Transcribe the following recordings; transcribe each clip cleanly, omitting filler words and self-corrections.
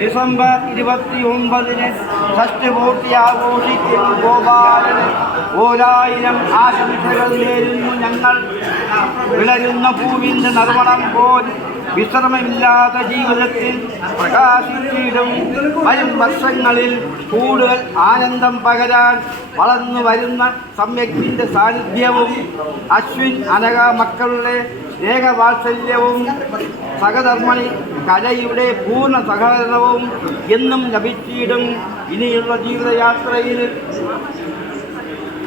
December 29 ഷഷ്ടി പൂർത്തി ആഘോഷിക്കും ഗോപാലന് 1000 ആശംസകൾ നേരുന്നു ഞങ്ങൾ. വിളരുന്ന പൂവിൻ്റെ നറുമണം പോൽ വിശ്രമമില്ലാത്ത ജീവിതത്തിൽ പ്രകാശിച്ചിടും വരും വർഷങ്ങളിൽ കൂടുതൽ ആനന്ദം പകരാൻ വളർന്നു വരുന്ന സമ്യക്കിൻ്റെ സാന്നിധ്യവും അശ്വിൻ അനഘ മക്കളുടെ സ്നേഹവാത്സല്യവും സഹധർമ്മണി കലയുടെ പൂർണ്ണ സഹകരണവും എന്നും ലഭിച്ചിടും. ഇനിയുള്ള ജീവിതയാത്രയിൽ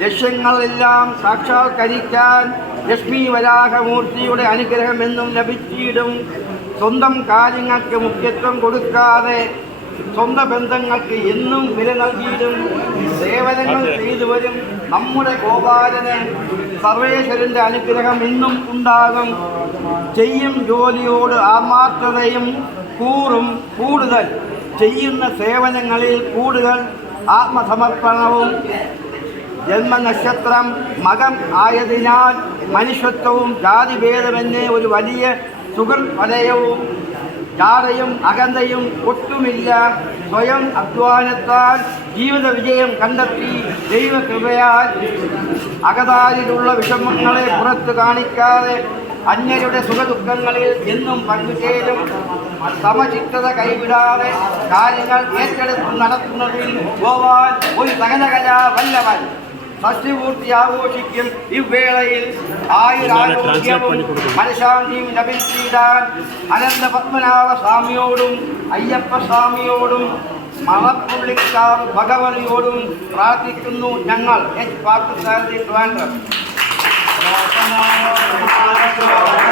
ലക്ഷ്യങ്ങളെല്ലാം സാക്ഷാത്കരിക്കാൻ ലക്ഷ്മി വരാഹമൂർത്തിയുടെ അനുഗ്രഹം എന്നും ലഭിച്ചിടും. സ്വന്തം കാര്യങ്ങൾക്ക് മുഖ്യത്വം കൊടുക്കാതെ സ്വന്തം ബന്ധങ്ങൾക്ക് എന്നും വില നൽകിയിടും. സേവനങ്ങൾ ചെയ്തു വരും നമ്മുടെ ഗോപാലന് സർവേശ്വരൻ്റെ അനുഗ്രഹം എന്നും ഉണ്ടാകും. ചെയ്യും ജോലിയോട് ആത്മാർത്ഥതയും കൂറും കൂടുതൽ, ചെയ്യുന്ന സേവനങ്ങളിൽ കൂടുതൽ ആത്മസമർപ്പണവും. ജന്മനക്ഷത്രം മകം ആയതിനാൽ മനുഷ്യത്വവും ജാതിഭേദമെന്ന് ഒരു വലിയ സുഹൃത്വലയവും ജാതയും അകന്തയും ഒട്ടുമില്ല. സ്വയം അധ്വാനത്താൽ ജീവിത വിജയം കണ്ടെത്തി ദൈവകൃപയാൽ അകതാരിലുള്ള വിഷമങ്ങളെ പുറത്തു കാണിക്കാതെ അന്യരുടെ സുഖദുഃഖങ്ങളിൽ എന്നും പങ്കുചേരും. സമചിത്തത കൈവിടാതെ കാര്യങ്ങൾ ഏറ്റെടുത്ത് നടത്തുന്നതിൽ ഗോപാൽ ഒരു സകലകലാ വല്ലവൻ. ഷഷ്ടിപൂർത്തി ആഘോഷിക്കും ഇவ்வேളയിൽ ആയുരാരോഗ്യവും മനഃശാന്തിയും ലഭിച്ചിടാൻ അനന്ത പത്മനാഭ സ്വാമിയോടും അയ്യപ്പ സ്വാമിയോടും മണപ്പുള്ളിക്കാർ ഭഗവതിയോടും പ്രാർത്ഥിക്കുന്നു ഞങ്ങൾ. എച്ച് പാർത്ഥസാരഥി ട്രിവാൻഡ്രം.